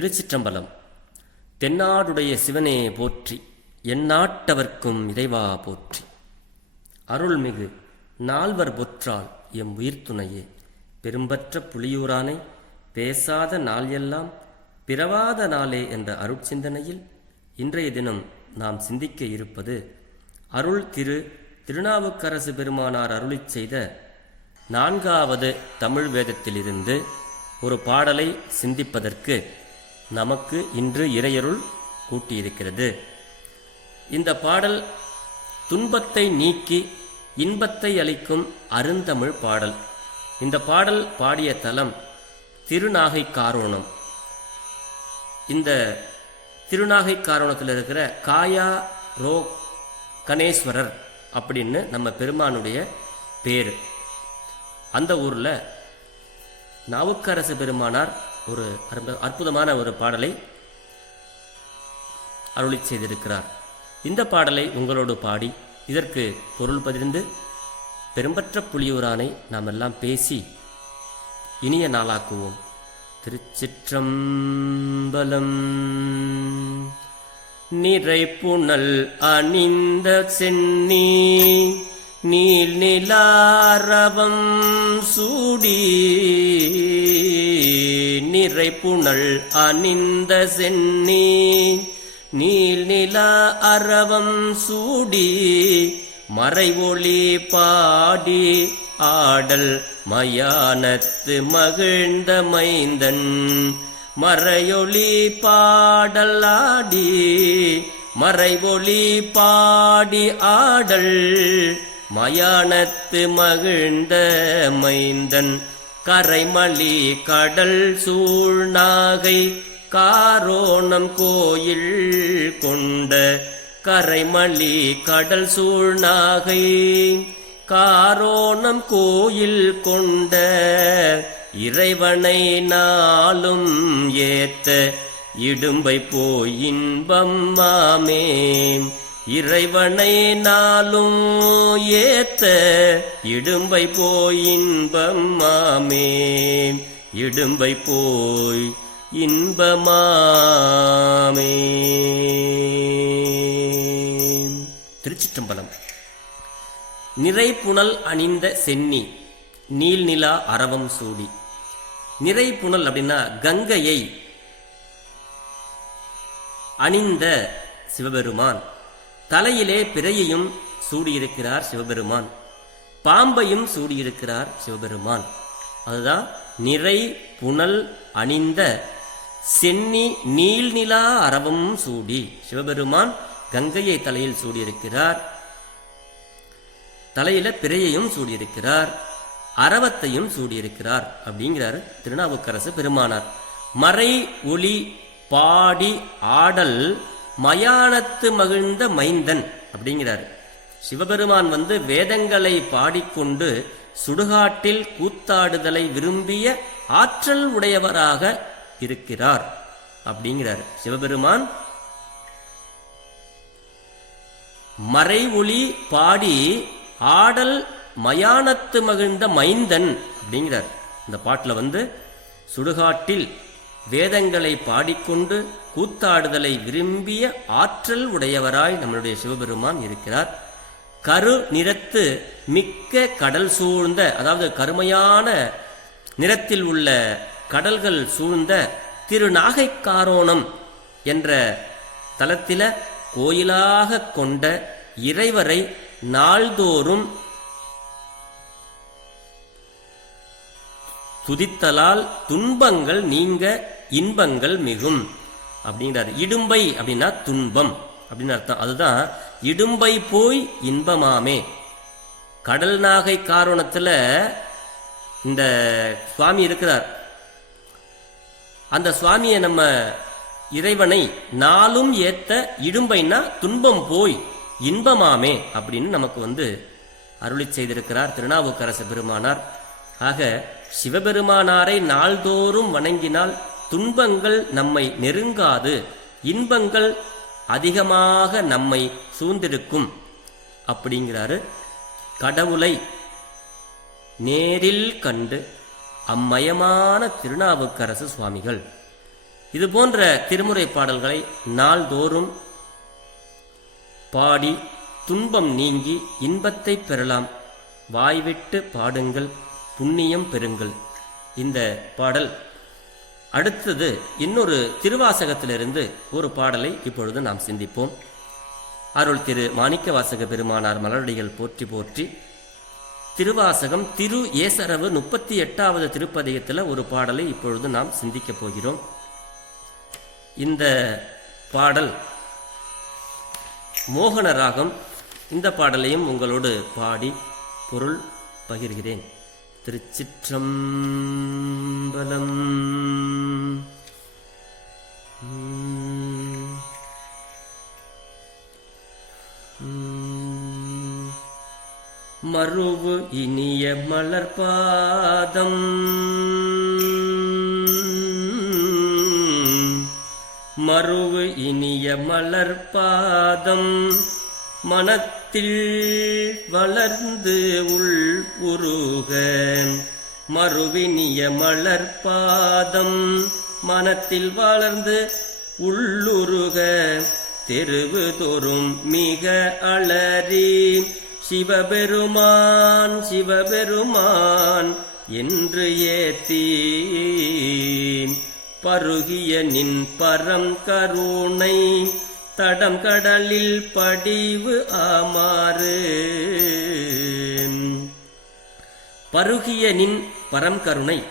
திருச்சிற்றம்பலம். தென்னாடுடைய சிவனே போற்றி எந்நாட்டவர்க்கும் இறைவா போற்றி. அருள்மிகு நால்வர் பொற்றால் எம் உயிர்த்துணையே. பெரும்பற்ற புலியூரானை பேசாத நாள் எல்லாம் பிறவாத நாளே என்ற அருட்சிந்தனையில் இன்றைய தினம் நாம் சிந்திக்க இருப்பது அருள் திரு திருநாவுக்கரசு பெருமானார் அருளிச் செய்த நான்காவது தமிழ் வேதத்திலிருந்து ஒரு பாடலை சிந்திப்பதற்கு நமக்கு இன்று இறையருள் கூட்டியிருக்கிறது. இந்த பாடல் துன்பத்தை நீக்கி இன்பத்தை அளிக்கும் அருந்தமிழ் பாடல். இந்த பாடல் பாடிய தலம் திருநாகை காரோணம் இந்த திருநாகை காரோணத்தில் இருக்கிற காயா ரோ கணேஸ்வரர் அப்படின்னு நம்ம பெருமானுடைய பேர். அந்த ஊரில் நாவுக்கரசு பெருமானார் ஒரு அற்புதமான ஒரு பாடலை அருளி செய்திருக்கிறார். இந்த பாடலை உங்களோடு பாடி இதற்கு பொருள் பதிர்ந்து பெரும்பற்ற புலியூரானை நாம் எல்லாம் பேசி இனிய நாளாக்குவோம். திருச்சிற்றம்பலம் நிறைப்புணல் அணிந்த சென்னி நீல் நிலாரவம் சூடி நிறைப்புணல் அணிந்த சென்னி நீல் நிலா அரவம் சூடி மறை ஒளி பாடி ஆடல் மயானத்து மகிழ்ந்த மைந்தன் மறையொளி பாடல் ஆடி ஒளி பாடி ஆடல் மயானத்து மகிழ்ந்த மைந்தன் கரைமலி கடல் சூழ்நாகை காரோணம் கோயில் கொண்ட கரைமலி கடல் சூழ்நாகை காரோணம் கோயில் கொண்ட இறைவனை நாளும் ஏத்த இடும்பை போய் இன்பம் மாமே இறைவனை நாளும் ஏத்த இடும்பை போய் இன்பம் மாமே இடும்பை போய் இன்பமாமே திருச்சிற்றம்பலம். நிறைப்புணல் அணிந்த சென்னி நீல்நிலா அரவம் சூடி. நிறைப்புணல் அப்படின்னா கங்கையை அணிந்த சிவபெருமான். தலையிலே பிறையையும் சூடியிருக்கிறார் சிவபெருமான். பாம்பையும் சூடியிருக்கிறார் சிவபெருமான். அதுதான் நிறை புனல் அணிந்த சென்னி நீள்நிலா அரவம் சூடி. சிவபெருமான் கங்கையை தலையில் சூடியிருக்கிறார். தலையில பிறையையும் சூடியிருக்கிறார். அரவத்தையும் சூடியிருக்கிறார் அப்படிங்கிறார் திருநாவுக்கரசு பெருமானார். மறை ஒளி பாடி ஆடல் மயானத்து மகிழ்ந்த மைந்தன் அப்படிங்கிறார். சிவபெருமான் வந்து வேதங்களை பாடிக்கொண்டு சுடுகாட்டில் கூத்தாடுதலை விரும்பிய ஆற்றல் உடையவராக இருக்கிறார் அப்படிங்கிறார் சிவபெருமான். மறை ஒளி பாடி ஆடல் மயானத்து மகிழ்ந்த மைந்தன் அப்படிங்கிறார். இந்த பாட்டில் வந்து சுடுகாட்டில் வேதங்களை பாடிக்கொண்டு கூத்தாடுதலை விரும்பிய ஆற்றல் உடையவராய் நம்மளுடைய சிவபெருமான் இருக்கிறார். கரு நிறத்து மிக்க கடல் சூழ்ந்த அதாவது கருமையான நிறத்தில் உள்ள கடல்கள் சூழ்ந்த திருநாகைக்காரோணம் என்ற தலத்தில கோயிலாக கொண்ட இறைவரை நாள்தோறும் துதித்தலால் துன்பங்கள் நீங்க இன்பங்கள் மிகும். அப்படிங்கிறார். இடும்பை அப்படின்னா துன்பம். அப்படின்னு அர்த்தம். அதுதான் இடும்பை போய் இன்பமாமே. கடல் நாகை காரணத்தில் இந்த சுவாமி இருக்கிறார். அந்த சுவாமியை நம்ம இறைவனை நாளும் ஏத்த இடும்பைனா துன்பம் போய் இன்பமாமே அப்படின்னு நமக்கு வந்து அருளி செய்திருக்கிறார் திருநாவுக்கரசு பெருமானார். ஆக சிவபெருமானாரை நாள்தோறும் வணங்கினால் துன்பங்கள் நம்மை நெருங்காது இன்பங்கள் அதிகமாக நம்மை சூழ்ந்திருக்கும். அப்படிங்கிறாரு கடவுளை நேரில் கண்டு அம்மயமான திருநாவுக்கரசு சுவாமிகள். இது போன்ற திருமுறை பாடல்களை நாள்தோறும் பாடி துன்பம் நீங்கி இன்பத்தை பெறலாம். வாய்விட்டு பாடுங்கள் புண்ணியம் பெறுங்கள். இந்த பாடல் அடுத்தது இன்னொரு திருவாசகத்திலிருந்து ஒரு பாடலை இப்பொழுது நாம் சிந்திப்போம். அருள் திரு மாணிக்கவாசக பெருமானார் மலரடிகள் போற்றி போற்றி. திருவாசகம் திரு ஏசரவு முப்பத்தி எட்டாவது திருப்பதியத்தில் ஒரு பாடலை இப்பொழுது நாம் சிந்திக்கப் போகிறோம். இந்த பாடல் மோகன ராகம். இந்த பாடலையும் உங்களோடு பாடி பொருள் பகிர்கிறேன். திருச்சிற்றம்பலம் மறுவு இனிய மலர்பாதம். மறுவு இனிய மலர்பாதம். மனத்தில் வளர்ந்து உள் உருக மறுவினிய மலர்பாதம். மனத்தில் வளர்ந்து உள்ளுருக தெருவு தோறும் மிக அலறி சிவபெருமான் சிவபெருமான் என்று ஏத்தி பருகிய நின் பரம் கருணை தடம் கடலில் படிவு ஆமாறு. பருகிய நின் பரம் கருணை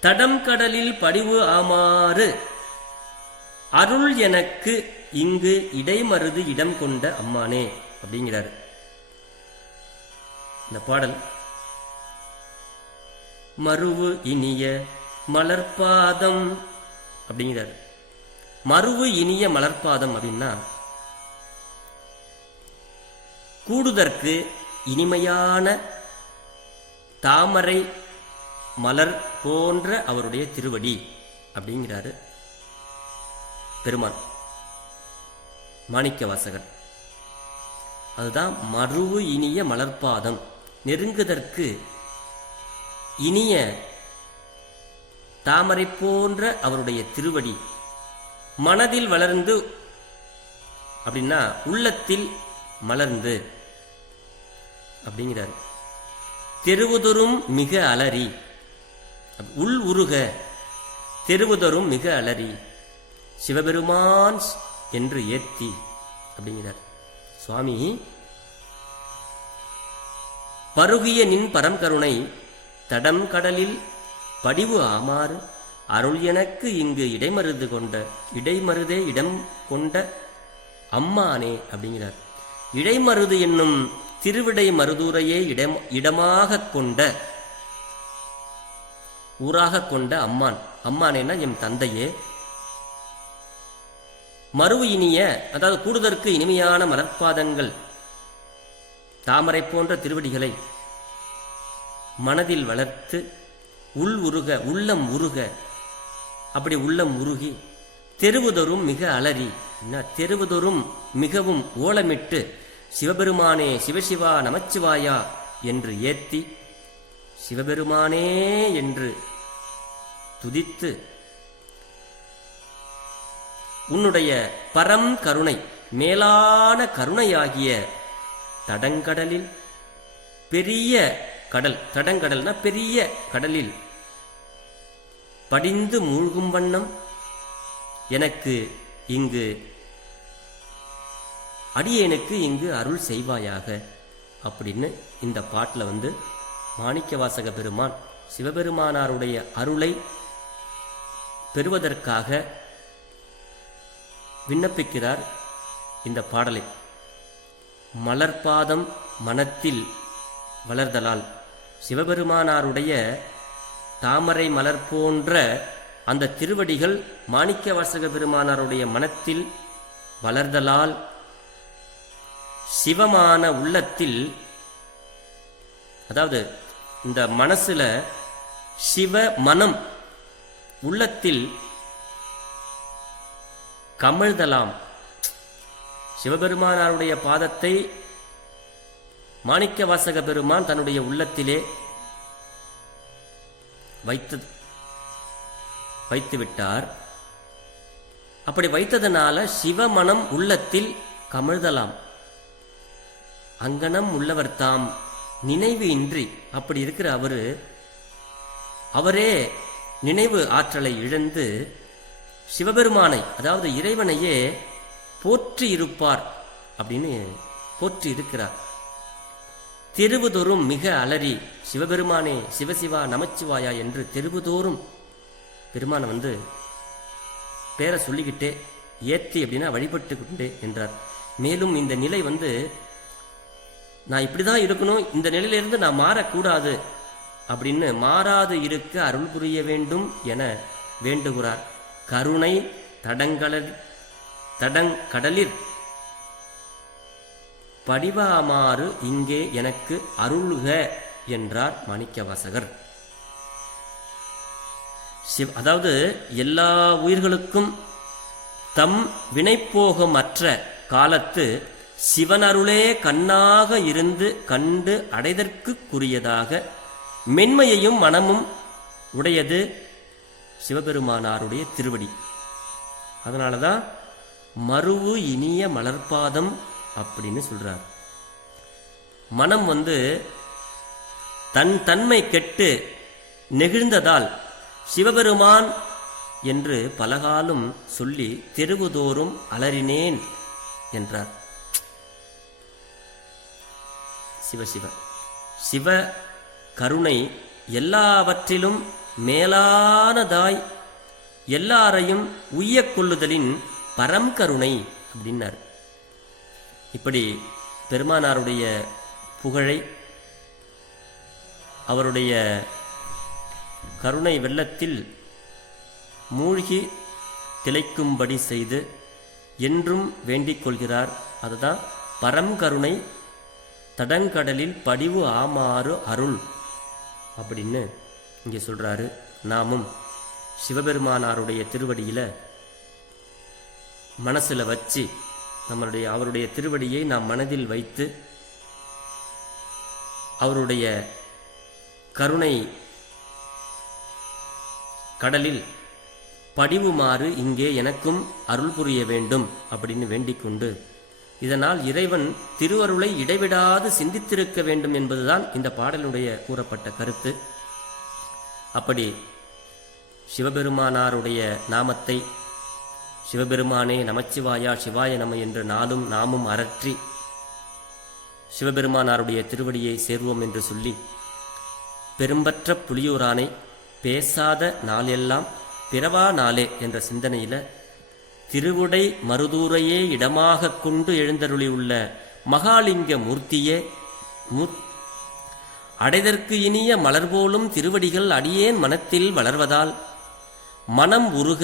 தடம் கடலில் படிவு ஆமாறு. அருள் எனக்கு இங்கு இடைமருது இடம் கொண்ட அம்மானே அப்படிங்கிறார். இந்த பாடல். மறுவு இனிய மலர்பாதம் அப்படிங்கிறார். மறுவு இனிய மலர்பாதம் அப்படின்னா கூடுதற்கு இனிமையான தாமரை மலர் போன்ற அவருடைய திருவடி அப்படிங்கிறாரு பெருமான் மாணிக்க வாசகர் அதுதான் மறுவு இனிய மலர்பாதம் நெருங்குதற்கு இனிய தாமரை போன்ற அவருடைய திருவடி மனதில் வளர்ந்து அப்படின்னா உள்ளத்தில் மலர்ந்து அப்படிங்கிறார். தெருவுதொரும் மிக அலறி. உள் உருக. தெருவுதொரும் மிக அலறி. சிவபெருமான் என்று ஏத்தி அப்படிங்கிறார். சுவாமி பருகிய நின் பரம்கருணை தடம் கடலில் படிவு ஆமாறு அருள் எனக்கு இங்கு இடைமருது கொண்ட இடைமருதே இடம் கொண்ட அம்மானே அப்படிங்கிறார். இடைமருது என்னும் திருவிடை மருதூரையே இடம் இடமாக கொண்ட ஊராக கொண்ட அம்மான். அம்மானேனா எம் தந்தையே. மறுவு இனிய அதாவது கூடுதற்கு இனிமையான மலர்பாதங்கள் தாமரை போன்ற திருவடிகளை மனதில் வளர்த்து உள் உருக உள்ளம் உருக அப்படி உள்ளம் உருகி தெருவுதொரும் மிக அலறி. தெருவுதொரும் மிகவும் ஓலமிட்டு சிவபெருமானே சிவசிவா நமச்சிவாயா என்று ஏத்தி சிவபெருமானே என்று துதித்து உன்னுடைய பரம் கருணை மேலான கருணையாகிய தடங்கடலில். பெரிய கடல் தடங்கடல்னா பெரிய கடலில். படிந்து மூழ்கும் வண்ணம். எனக்கு இங்கு அடியேனுக்கு இங்கு அருள் செய்வாயாக. அப்படின்னு இந்த பாட்டில் வந்து மாணிக்கவாசக பெருமான் சிவபெருமானாருடைய அருளை பெறுவதற்காக விண்ணப்பிக்கிறார் இந்த பாடலை. மலர்பாதம் மனத்தில் வளர்தலால். சிவபெருமானாருடைய தாமரை மலர் போன்ற அந்த திருவடிகள் மாணிக்கவாசக பெருமானாருடைய மனத்தில் வளர்தலால் சிவமான உள்ளத்தில் அதாவது இந்த மனசுல சிவ மனம் உள்ளத்தில் கமழ்தலாம். சிவபெருமானாருடைய பாதத்தை மாணிக்கவாசக பெருமான் தன்னுடைய உள்ளத்திலே வைத்தது வைத்து விட்டார் அப்படி வைத்ததனால சிவமனம் உள்ளத்தில் கமிழ்தலாம். அங்கனம் உள்ளவர் தாம் நினைவு இன்றி. அப்படி இருக்கிற அவரு அவரே நினைவு ஆற்றலை இழந்து சிவபெருமானை அதாவது இறைவனையே போற்றி இருப்பார் அப்படின்னு போற்றி இருக்கிறார் தெருவுதோறும் மிக அலறி சிவபெருமானே சிவசிவா நமச்சிவாயா என்று தெருவுதோறும் பெருமானை வந்து பேரை சொல்லிக்கிட்டே ஏத்தி அப்படின்னா வழிபட்டு கொண்டே என்றார். மேலும் இந்த நிலை வந்து நான் இப்படி தான் இருக்கணும் இந்த நிலையிலிருந்து நான் மாறக்கூடாது அப்படின்னு மாறாது இருக்க அருள் புரிய வேண்டும் என வேண்டுகிறார். கருணை தடங்கள தடங்கடலில் படிவாமாறு இங்கே எனக்கு அருள்க என்றார் மாணிக்கவாசகர். சிவ் அதாவது எல்லா உயிர்களுக்கும் தம் வினைப்போகமற்ற காலத்து சிவனருளே கண்ணாக இருந்து கண்டு அடைதற்குரியதாக மென்மையையும் மனமும் உடையது சிவபெருமானாருடைய திருவடி. அதனால தான் மருவு இனிய மலர்பாதம் அப்படின்னு சொல்றார். மனம் வந்து தன் தன்மை கெட்டு நெகிழ்ந்ததால் சிவபெருமான் என்று பலகாலும் சொல்லி தெருவுதோறும் அலறினேன் என்றார். சிவசிவ சிவ கருணை எல்லாவற்றிலும் மேலானதாய் எல்லாரையும் உய்யக் கொள்ளுதலின் பரம் கருணை அப்படின்னார். இப்படி பெருமானாருடைய புகழை அவருடைய கருணை வெள்ளத்தில் மூழ்கி திளைக்கும்படி செய்து என்றும் வேண்டிக் கொள்கிறார். அதுதான் பரங்கருணை தடங்கடலில் படிவு ஆமாறு அருள் அப்படின்னு இங்கே சொல்கிறாரு நாமும் சிவபெருமானாருடைய திருவடியில் மனசுல வச்சு நம்மளுடைய அவருடைய திருவடியை நாம் மனதில் வைத்து அவருடைய கருணை கடலில் படிவுமாறு இங்கே எனக்கும் அருள் புரிய வேண்டும் அப்படின்னு வேண்டிக்கொண்டு இதனால் இறைவன் திருவருளை இடைவிடாது சிந்தித்திருக்க வேண்டும் என்பதுதான் இந்த பாடலுடைய கூறப்பட்ட கருத்து. அப்படி சிவபெருமானாருடைய நாமத்தை சிவபெருமானே நமச்சிவாயா சிவாய நம என்று நாளும் நாமும் அரற்றி சிவபெருமானாருடைய திருவடியை சேர்வோம் என்று சொல்லி பெரும்பற்ற புலியூரானை பேசாத நாளெல்லாம் பிறவா நாளே என்ற சிந்தனையில திருவுடை மருதூரையே இடமாக கொண்டு எழுந்தருளி உள்ள மகாலிங்க மூர்த்தியே மூ- அடைதற்கு இனிய மலர்போலும் திருவடிகள் அடியேன் மனத்தில் வளர்வதால் மனம் உருக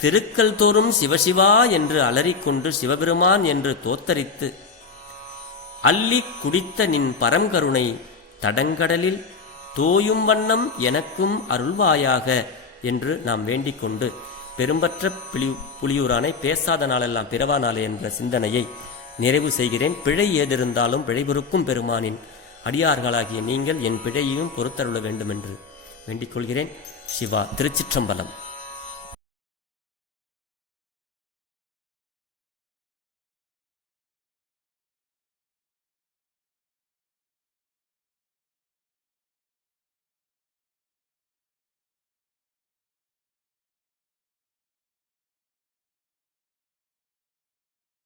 தெருக்கள் தோறும் சிவசிவா என்று அலறிக்கொண்டு சிவபெருமான் என்று தோத்தரித்து அள்ளி குடித்த நின் பரங்கருணை தடங்கடலில் தோயும் வண்ணம் எனக்கும் அருள்வாயாக என்று நாம் வேண்டிக் கொண்டு பெரும்பற்ற புலி புலியூரானை பேசாத நாளெல்லாம் பிறவா நாளே என்ற சிந்தனையை நிறைவு செய்கிறேன். பிழை ஏதிருந்தாலும் பிழைபொறுக்கும் பெருமானின் அடியார்களாகிய நீங்கள் என் பிழையையும் பொறுத்தருள வேண்டும் என்று வேண்டிக் கொள்கிறேன். சிவா திருச்சிற்றம்பலம்.